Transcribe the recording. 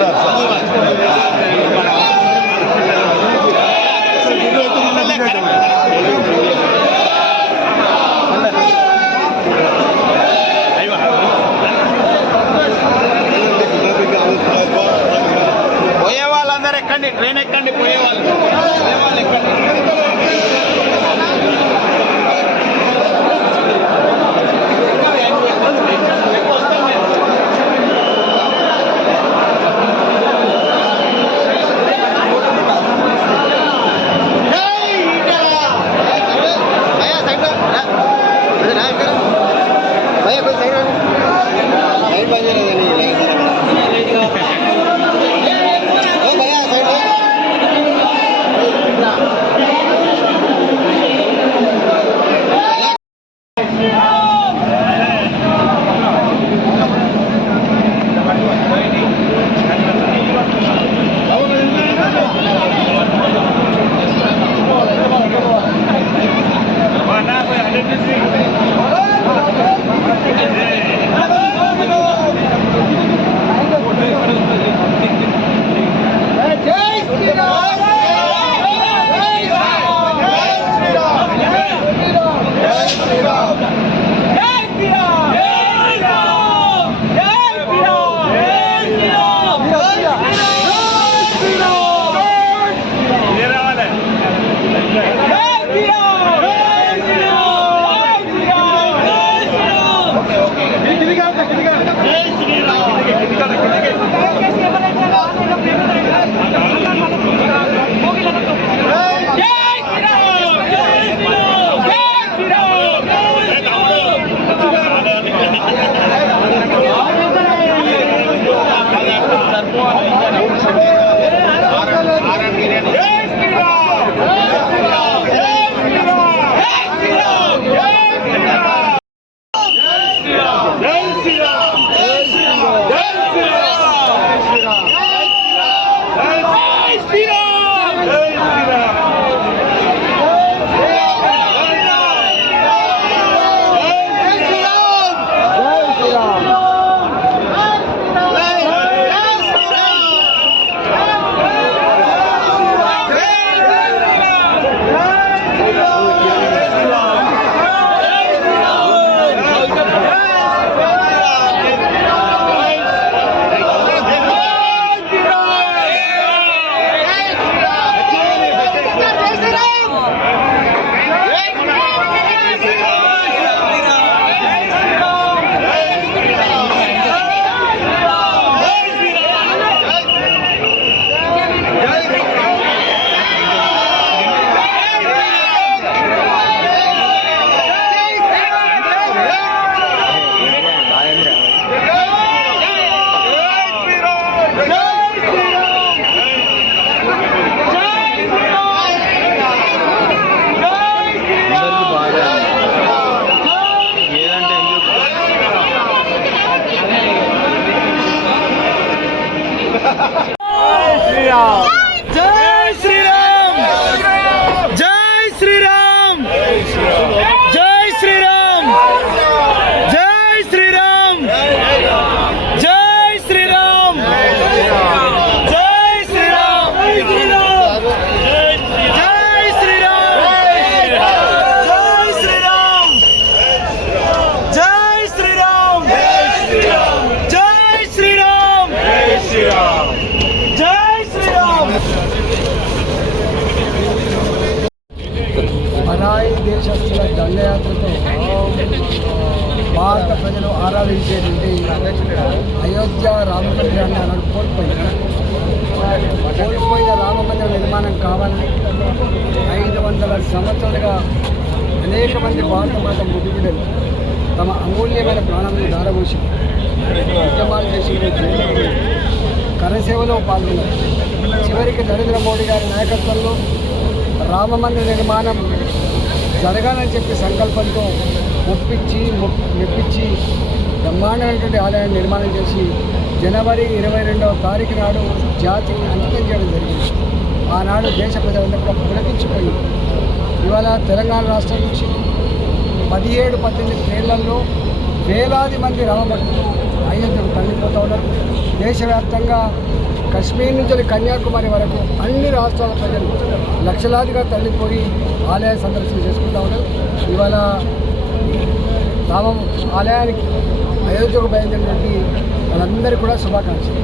Stop, stop. 哎，是啊。దండయాత్రతో భారత ప్రజలు ఆరాధించేటువంటి అయోధ్య రామమందిరాన్ని అన్నాడు కోల్పోయింది కోల్పోయిన రామమందిర నిర్మాణం కావాలని ఐదు వందల సంవత్సరాలుగా అనేక మంది భారత మాత ముదిబిడలు తమ అమూల్యమైన ప్రాణాలను దారబోసి ఉద్యమాలు చేసి కరసేవలో పాల్గొన్నారు. చివరికి నరేంద్ర మోడీ గారి నాయకత్వంలో రామమందిర నిర్మాణం జరగాలని చెప్పి సంకల్పంతో ఒప్పించి మెప్పించి బ్రహ్మాండమైనటువంటి ఆలయాన్ని నిర్మాణం చేసి జనవరి ఇరవై రెండవ తారీఖు నాడు జాతిని అంకితం చేయడం జరిగింది. ఆనాడు దేశ ప్రజలందరూ కూడా పులకించిపోయి ఇవాళ తెలంగాణ రాష్ట్రం నుంచి పదిహేడు పద్దెనిమిది పేర్లలో వేలాది మంది రామభక్తులు అయోధ్యకు తల్లిపోతూ ఉన్నారు. దేశవ్యాప్తంగా కశ్మీర్ నుంచి కన్యాకుమారి వరకు అన్ని రాష్ట్రాల ప్రజలు లక్షలాదిగా తరలిపోయి ఆలయ సందర్శన చేసుకుంటా ఉన్నారు. ఇవాళ రామం ఆలయానికి అయోధ్యకు బయలుదేరినటువంటి వాళ్ళందరికీ కూడా శుభాకాంక్షలు.